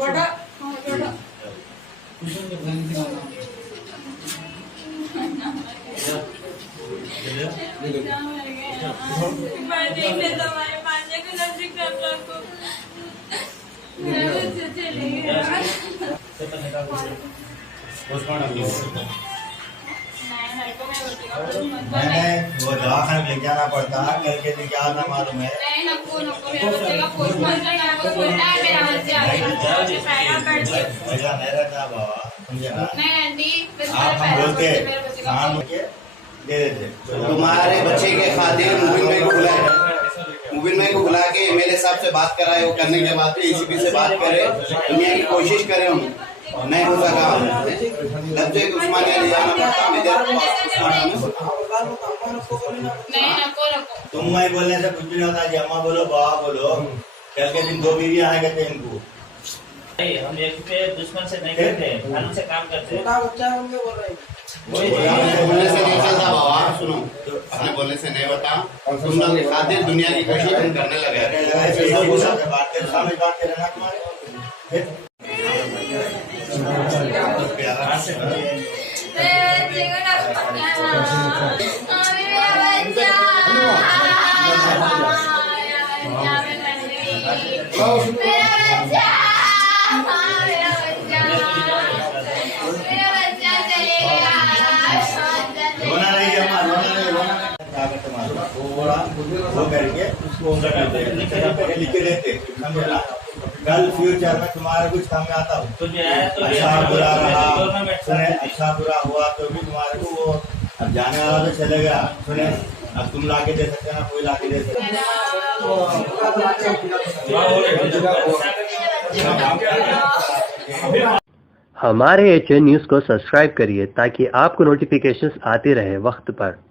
वड़ा नहीं वो दवाखाने ले जाना पड़ता है, करके क्या ना मालूम है। नहीं नको नको मेरे बच्चे का पोस्टमार्टम ना कोई बोलता है मेरा बच्चा आगे पैरा बैठ गया। ऐसा नहीं रहता बाबा, समझे ना। नहीं आंटी आप हम बोलते काम के दे देते। तुम्हारे बच्चे के खातिर मुबिन भाई को बुला के एमएलए साहब से बात कराए, वो करने के बाद एसीपी से बात करे, दुनिया की कोशिश करे हम, नहीं हो सका लफ्जे उस्मानिया ले जाना पड़ता नहीं नको नको तुम मैं बोलने से कुछ भी नहीं होता जी। अम्मा बोलो बाबा बोलो, कल के दिन 2 बीवी आने कहते इनको। हम एक पे दुश्मन से नहीं करते, कानून से काम करते हैं। बोलने से नहीं चलता बाबा, सुनो अपने बोलने से नहीं होता। तुम लोग के खातिर दुनिया की कोशिश हम करने लगे। वो करके उसको लिख के देते, कल फ्यूचर में तुम्हारे कुछ काम में आता हूँ। अच्छा बुरा रहा सुने, अच्छा बुरा हुआ तो भी तुम्हारे को वो अब जाने वाला तो चलेगा। सुने अब तुम लाके दे सकते ना, कोई लाके दे सकते। हमारे HN न्यूज़ को सब्सक्राइब करिए ताकि आपको नोटिफिकेशंस आते रहे वक्त पर।